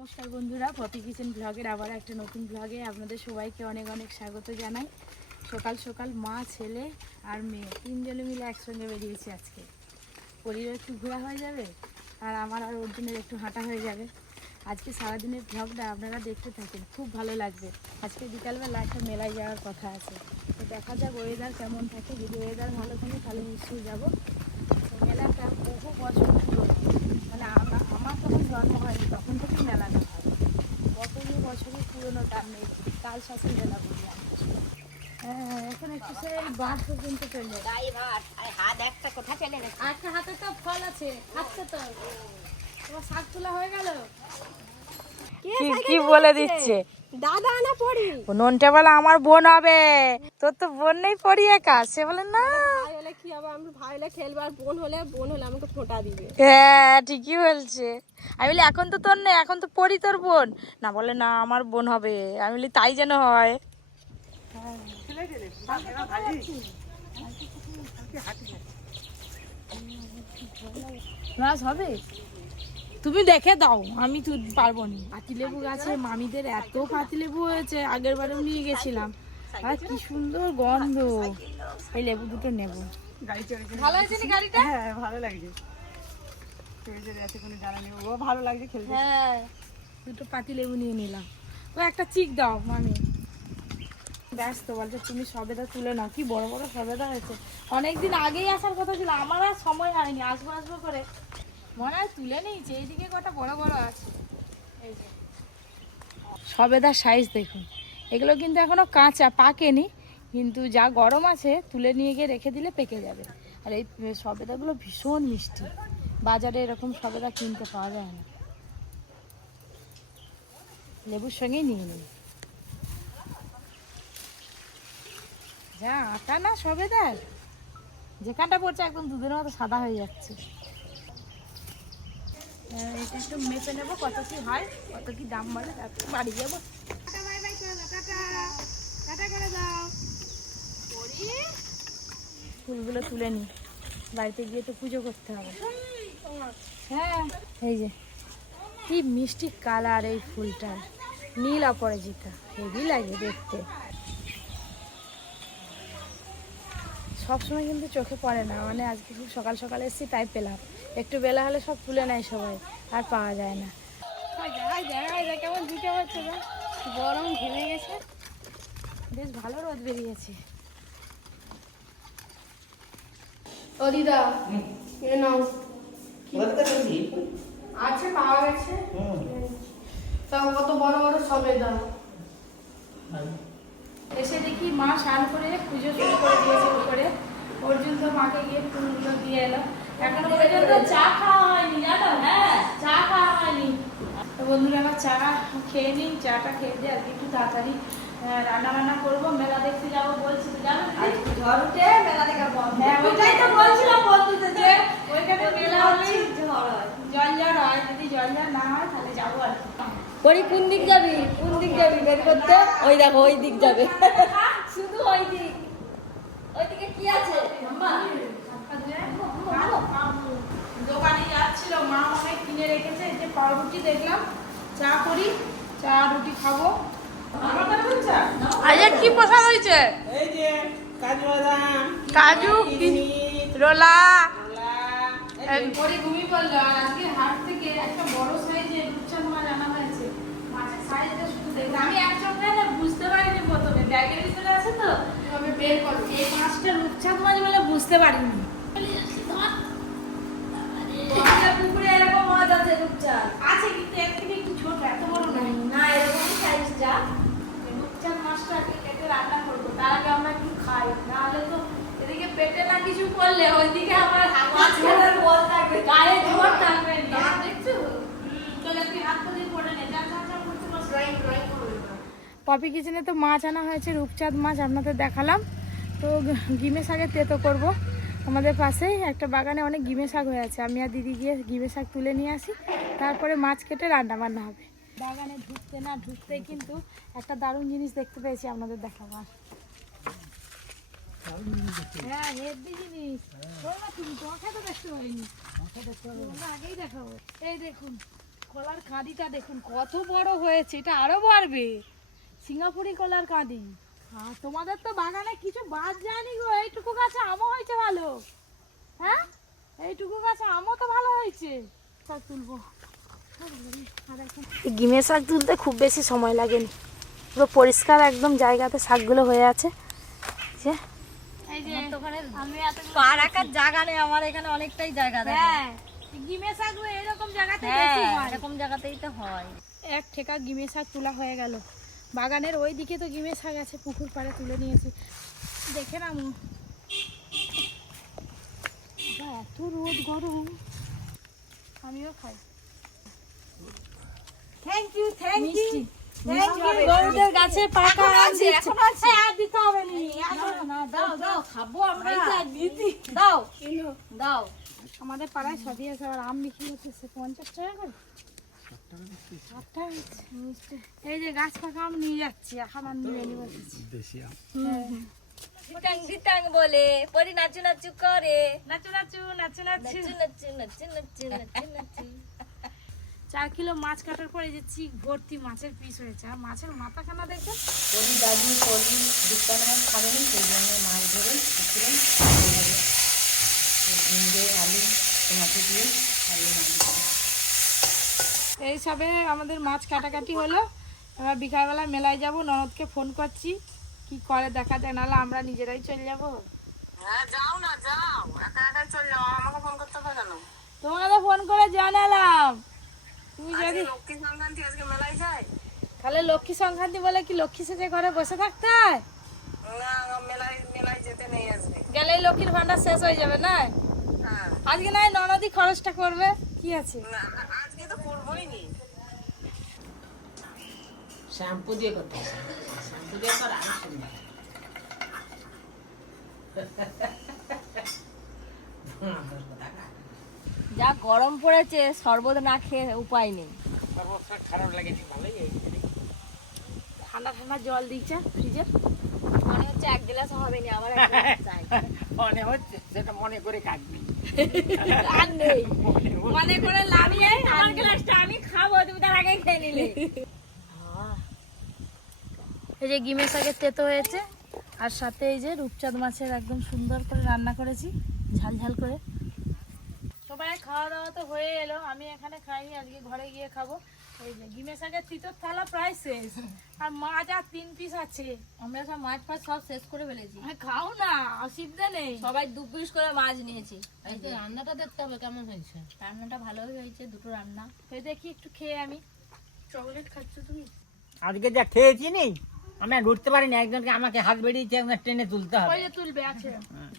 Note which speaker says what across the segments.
Speaker 1: নমস্কার বন্ধুরা, poppy kitchen ব্লগের আবার একটা নতুন ব্লগে আপনাদের সবাইকে অনেক অনেক স্বাগত জানাই। সকাল সকাল মা, ছেলে আর মেয়ে, তিনজনে মিলে একসঙ্গে বেরিয়েছি আজকে। পরিবার একটু ঘোরা হয়ে যাবে আর আমার আর অর্জুনের একটু হাঁটা হয়ে যাবে। আজকে সারাদিনের ব্লগটা আপনারা দেখতে থাকেন, খুব ভালো লাগবে। আজকে বিকালবেলা একটা মেলায় যাওয়ার কথা আছে। তো দেখা যাক ওয়েদার কেমন থাকে। যদি ওয়েদার ভালো থাকে তাহলে নিশ্চয়ই যাব। মেলাটা বহু বছর মানে আমরা আমার তখন জন্ম হয়নি তখন থেকে মেলাটা হয়। কতগুলো বছরের পুরনো তার নেই কাল শাসন মেলা বলি হ্যাঁ এখন একটু সেই পর্যন্ত চলে।
Speaker 2: ড্রাইভার আরে হাত একটা কোথা চলে গেছে
Speaker 1: একটা হাতে তো ফল আছে খাচ্ছে তো। তোমার শাক তোলা হয়ে গেল?
Speaker 2: কি
Speaker 3: বলে দিচ্ছে?
Speaker 2: দাদা না পড়ি।
Speaker 3: ননটা বলে আমার বোন হবে। তোর তো বোন নেই পড়ি একা। সে বলে না
Speaker 2: কি হবে আমি ভাই হলে খেলব আর বোন হলে বোন হলে আমাকে ফোঁটা দিবে?
Speaker 3: হ্যাঁ ঠিকই বলছে। আমি বলি এখন তো তোর নেই এখন তো পড়ি তোর বোন। না বলে না আমার বোন হবে। আমি বলি তাই যেন হয়।
Speaker 1: মাছ হবে? তুমি দেখে দাও আমি তো পারব না। পাতিলেবু গাছে মামিদের এত পাতিলেবু হয়েছে আগের বারেও নিয়ে গেছিলাম। আর কি সুন্দর গন্ধ। এই লেবু দুটো নেব। ভালো না গাড়িটা?
Speaker 4: হ্যাঁ ভালো লাগছে। আছে ও ভালো লাগছে খেলতে।
Speaker 1: হ্যাঁ। দুটো পাতি লেবু নিয়ে নিলাম। ও একটা চিক দাও মামি। ব্যস্ত বলছে তুমি সবেদা তুলে নাও। কি বড় বড় সবেদা হয়েছে। অনেকদিন আগেই আসার কথা ছিল আমার আর সময় হয়নি। আসব আসব করে। মনে হয় তুলে নিয়েছে এইদিকে কটা বড় বড় আছে। এই যে। সবেদার সাইজ দেখুন। এগুলো কিন্তু এখনও কাঁচা, পাকেনি। কিন্তু যা গরম আছে, তুলে নিয়ে গিয়ে রেখে দিলে পেকে যাবে। আর এই সবেদাগুলো ভীষণ মিষ্টি। বাজারে এরকম সবেদা কিনতে পাওয়া যায় না। লেবুর সঙ্গেই নিয়ে নিই। যা আটা না সবেদার? যেখানটা পড়ছে একদম দুধের মতো সাদা হয়ে যাচ্ছে। এটা একটু মেপে নেব, কত কি হয়, কত কি দাম তারপর বাড়ি যাব। ফুলগুলো তুলে নিই বাড়িতে গিয়ে তো পুজো করতে হবে। হ্যাঁ। এই যে কি মিষ্টি কালার এই ফুলটার। নীল অপরাজিতা হেভি লাগে দেখতে। সবসময় কিন্তু চোখে পড়ে না। মানে আজকে খুব সকাল সকাল এসেছি তাই পেলাম। একটু বেলা হলে সব তুলে নেয় সবাই আর পাওয়া যায় না। কেমন দিতে হচ্ছে গরম ঘেমে গেছে। বেশ ভালো রোদ বেরিয়েছে। ও দিদা এ নাও। আছে পাওয়া গেছে। তাও কত বড় বড় সবে দাম। এসে দেখি মা স্নান করে পুজো শুরু করে দিয়েছে উপরে পর্যন্ত মাকে গিয়ে ফুলগুলো দিয়ে এলাম এখনও পর্যন্ত চা খাওয়া হয়নি জানো? হ্যাঁ চা খাওয়া হয়নি। তো বন্ধুরা আমার চা খেয়ে নিন চাটা খেয়ে দিয়ে আর একটু তাড়াতাড়ি রান্না বান্না করব। মেলা দেখতে যাব বলছি তো জানো
Speaker 2: ঝড় উঠে মেলা দেখা বন্ধ।
Speaker 1: হ্যাঁ ওইটাই তো বলছিলাম বন্ধুদের যে ওইখানে মেলা হলে
Speaker 2: ঝড় হয়।
Speaker 1: জল জল হয় যদি জল না হয় তাহলে যাব আর
Speaker 2: পরি কোন দিক যাবি? কোন দিক যাবি? বের করতে? ওই দেখো ওই দিক যাবে। শুধু ওই দিক। ওইদিকে কি আছে?
Speaker 1: দোকানে যাচ্ছিল মা অনেক কিনে রেখেছে যে পাউরুটি দেখলাম। চা করি চা রুটি খাব।
Speaker 3: আজ কি প্রসাদ হয়েছে?
Speaker 4: এই যে কাজু বাদাম
Speaker 3: কাজু রোলা।
Speaker 1: পরে ঘুমিয়ে পড়ল আর আজকে হাট থেকে একটা বড় সাইজের রূপচাঁদ মাছ আনা হয়েছে। মাছের সাইজটা শুধু আমি এক চোখে না বুঝতে পারিনি প্রথমে। ব্যাগের ভিতরে আছে তো? আমি বের করো। এই মাছটা রূপচাঁদ মাছ বলে বুঝতে পারিনি।
Speaker 2: পুকুরে এরকম মাছ আছে রূপচাঁদ
Speaker 1: আছে কিন্তু এর থেকে একটু ছোট এত বড় নয়
Speaker 2: না এরকম সাইজ যা
Speaker 1: এই রূপচাঁদ মাছটা আজকে কেটে রান্না করব তার আগে আমরা একটু খাই নাহলে তো এদিকে পেটে না কিছু করলে ওইদিকে আমার
Speaker 2: মাঝখানের বল থাকবে।
Speaker 1: গায়ে জোর থাকবে না। দেখছ? চলে তুই হাত দিয়ে পড়ে নে। যা যা যা করতে বস।
Speaker 2: ড্রয়িং ড্রয়িং
Speaker 1: পপি কিচেনে তো মাছ আনা হয়েছে রূপচাঁদ মাছ আপনাদের দেখালাম। তো গিমে শাকের তেতো করব। আমাদের পাশেই একটা বাগানে অনেক গিমে শাক হয়ে আছে। আমি আর দিদি গিয়ে গিমে শাক তুলে নিয়ে আসি। তারপরে মাছ কেটে রান্না বান্না হবে। বাগানে ঢুকতে না ঢুকতে কিন্তু একটা দারুণ জিনিস দেখতে পেয়েছি আপনাদের দেখাবো। হ্যাঁ জিনিস দেখতে আগেই দেখাবো এই দেখুন দেখুন, কত বড় হয়েছে, এটা বাড়বে। সিঙ্গাপুরি আর তোমাদের তো বাগানে কিছু বাদ যায়নি গো, এইটুকু গাছে আমও হয়েছে ভালো। হ্যাঁ? এইটুকু গাছে আমও তো ভালো হয়েছে। শাক তুলবো। গিমে শাক তুলতে খুব বেশি সময় লাগেনি। পুরো পরিষ্কার একদম জায়গাতে শাকগুলো হয়ে আছে। যে এই যে আমি এত
Speaker 2: পা রাখার জায়গা নেই আমার এখানে অনেকটাই জায়গা
Speaker 1: হ্যাঁ গিমে শাকগুলো এরকম জায়গাতে
Speaker 2: হ্যাঁ
Speaker 1: বেশি হয়।
Speaker 2: এরকম জায়গাতেই তো হয়।
Speaker 1: এক ঠেকা গিমে শাক তোলা হয়ে গেল। বাগানের ওই দিকে তো গিমে শাক আছে পুকুর পাড়ে তুলে নিয়েছি। দেখে না এত রোদ গরম। আমিও খাই।
Speaker 4: থ্যাংক ইউ থ্যাংক ইউ
Speaker 1: গরুদের গাছে পাকা আম দিচ্ছে। হ্যাঁ, আর দিতে হবে না।
Speaker 2: দাও দাও খাব আমরা। দাও দাও।
Speaker 1: আমাদের পাড়ায় সবই আছে আর আম বিক্রি করতেছে পঞ্চাশ টাকা করে। হচ্ছে। এই যে গাছ পাকা আম নিয়ে যাচ্ছি খাবার নিয়ে নিয়ে বসেছি
Speaker 2: ডিটাং বলে পরি নাচু নাচু করে।
Speaker 1: নাচু নাচু নাচু নাচু।
Speaker 2: নাচু নাচু নাচু নাচু নাচু নাচু।
Speaker 1: চার কিলো মাছ কাটার পরে যে চিক ভর্তি মাছের পিস হয়েছে। আর মাছের মাথাখানা দেখে
Speaker 2: পরি দাদু পরি দীপ্তানা খাবেন সেই জন্য মাছ ধরে পুকুরে ঝিঙ্গে আলু টমাটো দিয়ে আলু মাছ
Speaker 1: এই সবে আমাদের মাছ কাটাকাটি হলো। এবার বিকালবেলা মেলায় যাব ননদকে ফোন করছি কি করে দেখা যায় নাহলে আমরা নিজেরাই চলে যাব।
Speaker 4: হ্যাঁ যাও না যাও। একা একা চল যাও আমাকে ফোন করতে হবে
Speaker 1: তোমাকে ফোন করে জানালাম।
Speaker 4: লক্ষ্মী সংক্রান্তি আজকে মেলায় যায়?
Speaker 1: তাহলে লক্ষ্মী সংক্রান্তি বলে কি লক্ষ্মী সেজে ঘরে বসে থাকতে হয়?
Speaker 4: না মেলায় মেলায় যেতে নেই আজকে।
Speaker 1: গেলেই লক্ষ্মীর ভান্ডার শেষ হয়ে যাবে না
Speaker 4: হ্যাঁ।
Speaker 1: আজকে নয় ননদি খরচটা করবে। কি আছে?
Speaker 4: না আজকে তো করবোই নি।
Speaker 5: শ্যাম্পু দিয়ে করতে শ্যাম্পু দিয়ে কর আরও সুন্দর
Speaker 2: যা গরম পড়েছে শরবত না খেয়ে উপায় নেই।
Speaker 5: সর্বত্র খারাপ লাগেনি ভালোই
Speaker 1: ঠান্ডা ঠান্ডা জল দিচ্ছে ফ্রিজে।
Speaker 2: মনে হচ্ছে এক গ্লাস হবে না
Speaker 5: মনে হচ্ছে সেটা মনে করে কাটবি।
Speaker 2: আর নেই।
Speaker 1: মনে করে লাভ
Speaker 2: আমার গ্লাসটা আমি খাব তুমি তার আগে খেয়ে নিলে
Speaker 1: এই যে গিমে শাকের তেতো হয়েছে আর সাথে এই যে রূপচাঁদ মাছের একদম সুন্দর করে রান্না করেছি ঝাল ঝাল করে। সবাই খাওয়া দাওয়া তো হয়ে এলো আমি এখানে খাইনি আজকে ঘরে গিয়ে খাব। এই যে গিমে শাকের তিতর থালা প্রায় শেষ। আর মাছ আর তিন পিস আছে।
Speaker 2: আমরা সব মাছ ফাছ সব শেষ করে ফেলেছি।
Speaker 1: খাও না অসুবিধা নেই।
Speaker 2: সবাই দু পিস করে মাছ নিয়েছি।
Speaker 3: এই রান্নাটা দেখতে হবে কেমন হয়েছে?
Speaker 2: রান্নাটা ভালোই হয়েছে দুটো রান্না।
Speaker 1: তো দেখি একটু খেয়ে আমি। চকলেট খাচ্ছ তুমি?
Speaker 5: আজকে যা খেয়েছি নি আমি আর উঠতে পারিনি। একজনকে আমাকে হাত বেরিয়েছে একজন টেনে তুলতে হবে।
Speaker 1: ওই যে তুলবে আছে।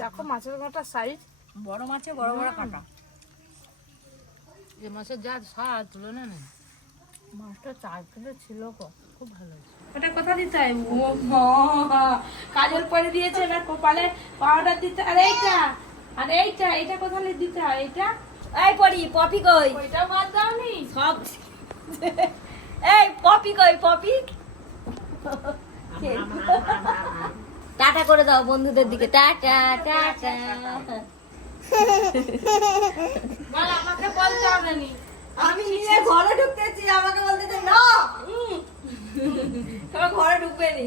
Speaker 1: দেখো মাছের গোটা সাইজ
Speaker 2: বড় মাছে বড় বড় কাটা।
Speaker 3: এই মাছের যা স্বাদ তুলনা নেই।
Speaker 1: মাছটা চার কিলো ছিল খুব ভালো ওটা কোথা দিতে হয় কাজল পরে দিয়েছে না কপালে পাউডার দিতে আর এইটা আর এইটা এইটা কোথায় দিতে হয় এইটা?
Speaker 2: এই পড়ি পপি কই?
Speaker 1: ওইটাও বাদ দাওনি।
Speaker 2: সব। এই পপি কই পপি? টাটা করে দাও বন্ধুদের দিকে। Tata tata.
Speaker 1: বল আমাকে বলতে হবে নি।
Speaker 2: আমি নিজে ঘরে ঢুকতেছি আমাকে বলতেছে না। তোমার ঘরে ঢুকবে নি।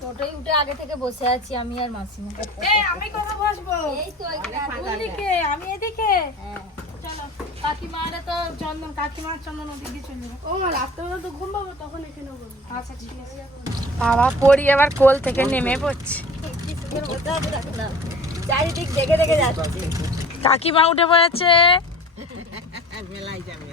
Speaker 2: টোটোই উঠে আগে থেকে বসে আছি আমি আর মাসিমা
Speaker 1: এই আমি বসবো?
Speaker 2: এই তো এখানে
Speaker 1: কোন দিকে আমি এদিকে?
Speaker 2: হ্যাঁ।
Speaker 1: চলো কাকিমারে তো চন্দন কাকিমার চন্দন ওদিকে চলে ও মা রাত্রেবেলা তো ঘুম পাবো তখন এখানে বলব আচ্ছা ঠিক আছে। বাবা পড়ি আবার কোল থেকে নেমে পড়ছে।
Speaker 2: চারিদিক দেখে দেখে যাচ্ছে।
Speaker 1: কাকিমা উঠে পড়েছে।
Speaker 5: মেলায় যাবে।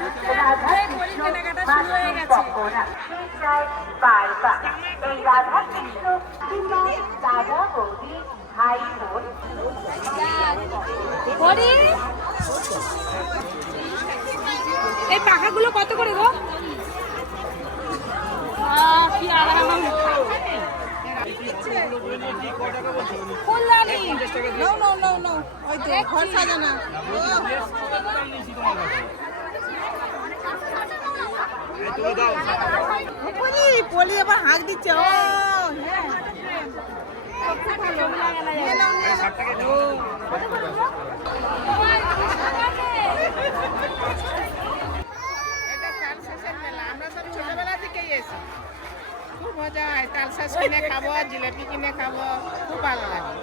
Speaker 1: না এই পাখাগুলো কত করে গো? ফুলদানি
Speaker 4: নাও নাও নাও ওই তো ঘর সাজানা। পলি পলি আবার হাঁক দিচ্ছে। ও
Speaker 6: খুব মজা হয় তালশাঁস কিনে খাব জিলেপি কিনে খাব খুব ভালো লাগে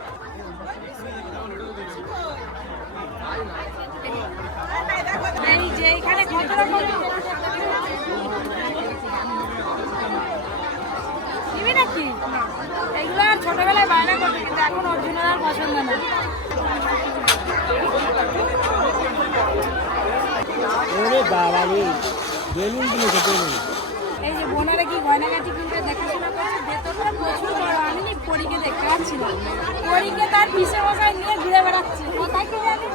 Speaker 1: এই যে এখানে কত রকম? নিবি নাকি? এগুলো আর ছোটবেলায় বায়না করতো কিন্তু এখন অর্জুনের আর পছন্দ না।
Speaker 5: ওরে বাবা রে বেলুন কিনেছে বেলুন।
Speaker 1: এই যে বোনারা কি গয়নাগাটি কিনতে দেখাশোনা করছে? ভেতরটা প্রচুর বড় পরীকে দেখতে পাচ্ছি না পরীকে তার পিসে মশাই নিয়ে ঘুরে বেড়াচ্ছে। কোথায় কি জানি?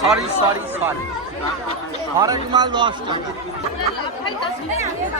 Speaker 7: সরি সরি সরি হরেক মাল দশ টাকা।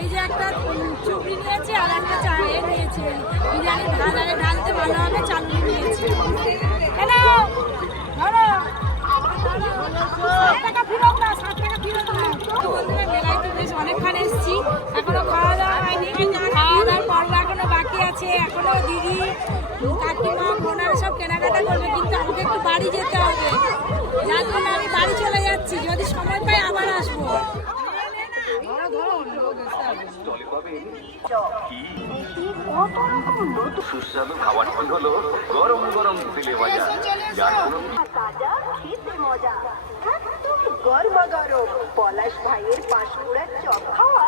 Speaker 1: এই যে একটা চুবড়ি আর একটা চায়ে নিয়েছে। বিরিয়ানি ঢাল আরে ঢালতে ভালো হবে বেশ অনেকক্ষণ এসেছি। এখনও খাওয়া দাওয়া হয়নি। খাওয়া দাওয়ার পর্ব এখনও বাকি আছে। এখনও দিদি, কাকিমা বোনারা করবে কিন্তু আমাকে একটু বাড়ি যেতে হবে। যার জন্য আমি বাড়ি চলে যাচ্ছি। যদি সময় পাই আবার আসব।
Speaker 8: সুস্বাদু খাবারটি হলো গরম গরম তেলে ভাজা। যার
Speaker 9: তাজা খেতে মজা। একদম গরম পলাশ ভাইয়ের পাঁশকুড়ার চপ নিমন্ত্রণ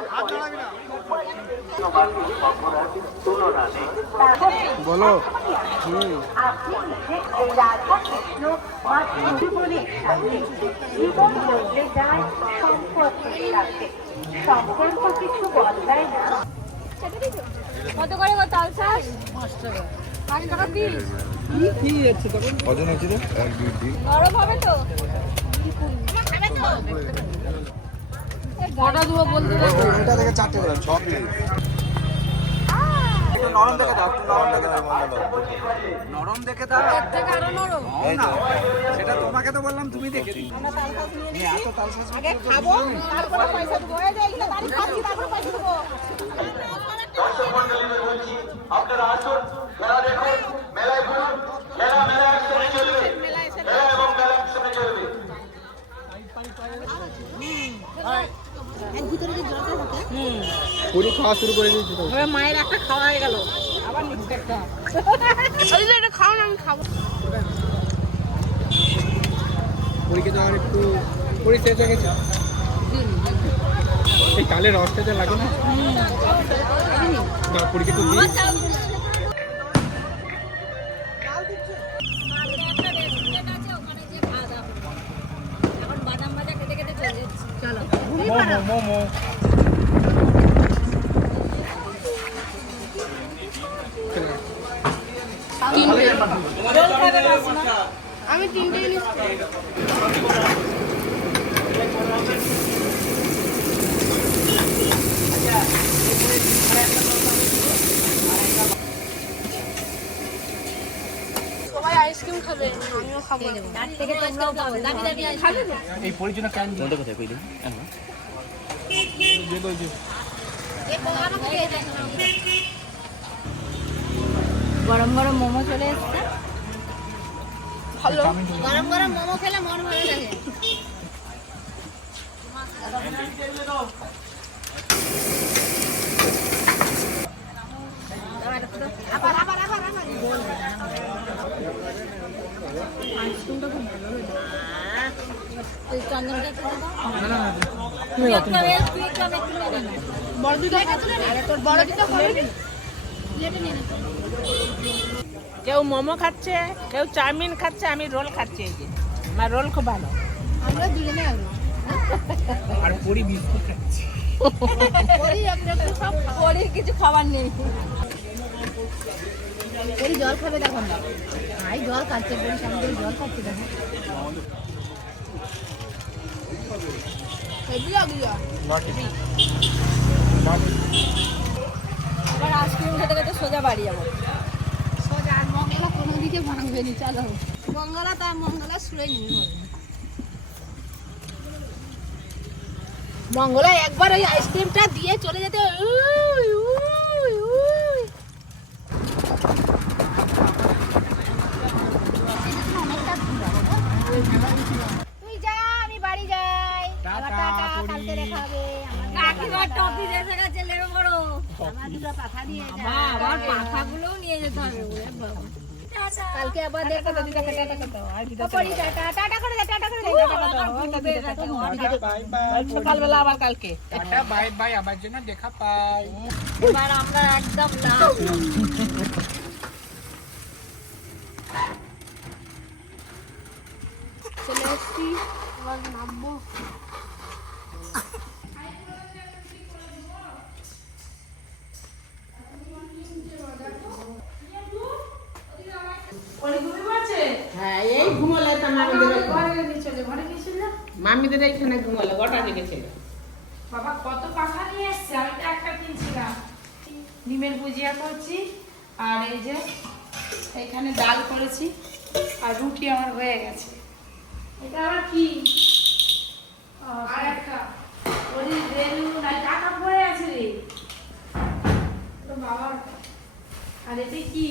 Speaker 7: বলো।
Speaker 9: জীবন বদলে যায় সম্পর্কের সাথে সম্পর্ক কিছু বদলায় না
Speaker 1: কত করে তাল চাষ পাঁচ টাকা পিস
Speaker 7: কজন হয়েছিল? এক দুই তিন
Speaker 1: নরম হবে তো কটা দেবো বলতে
Speaker 7: এটা থেকে চারটে দেবেন ছ পিস নরম দেখে দাও নরম দেখে দাও নরম দেখে দাও।
Speaker 1: থেকে আরও নরম।
Speaker 7: সেটা তোমাকে তো বললাম তুমি দেখে
Speaker 4: দিন
Speaker 8: আপনারা
Speaker 7: পুরি খাওয়া শুরু করে দিয়েছি তো।
Speaker 6: মায়ের একটা খাওয়া হয়ে গেল। আবার নিচে একটা
Speaker 3: খাও না আমি খাব।
Speaker 7: পুরিকে তো আর একটু পুরি শেষ হয়ে গেছে। এই কালের রসটা যা লাগে না। না পুরীকে তো দিই। মোমো
Speaker 3: আমি তিনটে জিনিস আইসক্রিম খাবে আমিও খাব।
Speaker 2: তার থেকে তোমরাও খাব
Speaker 7: এই পরির জন্য কেন? কোনটা কোথায় কইলি? যে তো যে।
Speaker 2: গরম গরম মোমো চলে এসছে।
Speaker 3: ভালো।
Speaker 2: গরম গরম মোমো খেলে মন ভালো লাগে। ওই একটা
Speaker 6: কেউ মোমো খাচ্ছে কেউ চাউমিন খাচ্ছে আমি রোল খাচ্ছি এই যে। আমার রোল খুব ভালো।
Speaker 3: আমরা দুজনে
Speaker 7: আর পুরি বিস্কুট খাচ্ছি।
Speaker 3: ওরই
Speaker 2: কিছু খাবার নেই।
Speaker 3: ওরই জল খাবে দেখো না। ভাই জল খাচ্ছে বলি সামনে জল খাচ্ছে দেখো। হেভি লাগল
Speaker 2: আবার আইসক্রিম খেতে খেতে সোজা বাড়ি যাব।
Speaker 3: সোজা আর মঙ্গলা কোনো দিকে ভাঙবে নি চলো। মঙ্গলা মঙ্গলা শুয়ে মঙ্গলা একবার ওই আইসক্রিমটা দিয়ে চলে যেতে
Speaker 2: টপি এসে গেছে
Speaker 3: আমার দুটো পাখা দিয়ে যা।
Speaker 2: মা পাখাগুলোও নিয়ে যেতে হবে ওরে বাবা।
Speaker 3: কালকে আবার দেখা হবে পরি টাটা টাটা করে দে টাটা করে দে টাটা করে
Speaker 7: বাই বাই।
Speaker 6: সকালবেলা আবার কালকে।
Speaker 7: টাটা বাই বাই আমার জন্য দেখা পাই।
Speaker 2: এবার আমরা একদম না
Speaker 3: চলে এসছি এবার নামবো
Speaker 6: হ্যাঁ এই ঘুমোলে তো মামিদের মামিদের এইখানে ঘুমোলে গোটা জেগেছিল
Speaker 1: বাবা কত পাখা নিয়ে এসছে? আমি তো একটা কিনছিলাম। ডিমের ভুজিয়া করছি আর এই যে এখানে ডাল করেছি আর রুটি আমার হয়ে গেছে। এটা আবার কি? আর একটা। ওরে রেলু না টাকা পড়ে আছে রে। তো বাবার আর এটা কি?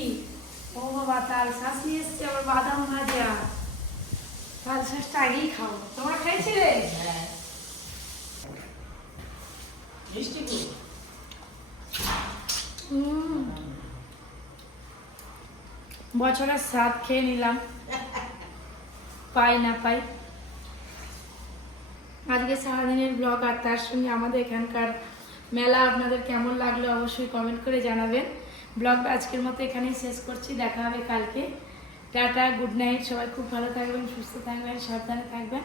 Speaker 1: ও বাবা তাল শাঁস নিয়ে এসছে আবার বাদাম ভাজা। তাল শাঁসটা আগেই খাও। তোমার খাইছিলে হুম। বছরের স্বাদ খেয়ে নিলাম। পাই না পাই। আজকে সারাদিনের ব্লগ আর তার সঙ্গে আমাদের এখানকার মেলা আপনাদের কেমন লাগল অবশ্যই কমেন্ট করে জানাবেন। ব্লগটা আজকের মতো এখানেই শেষ করছি। দেখা হবে কালকে। টাটা গুড নাইট সবাই খুব ভালো থাকবেন সুস্থ থাকবেন সাবধানে থাকবেন।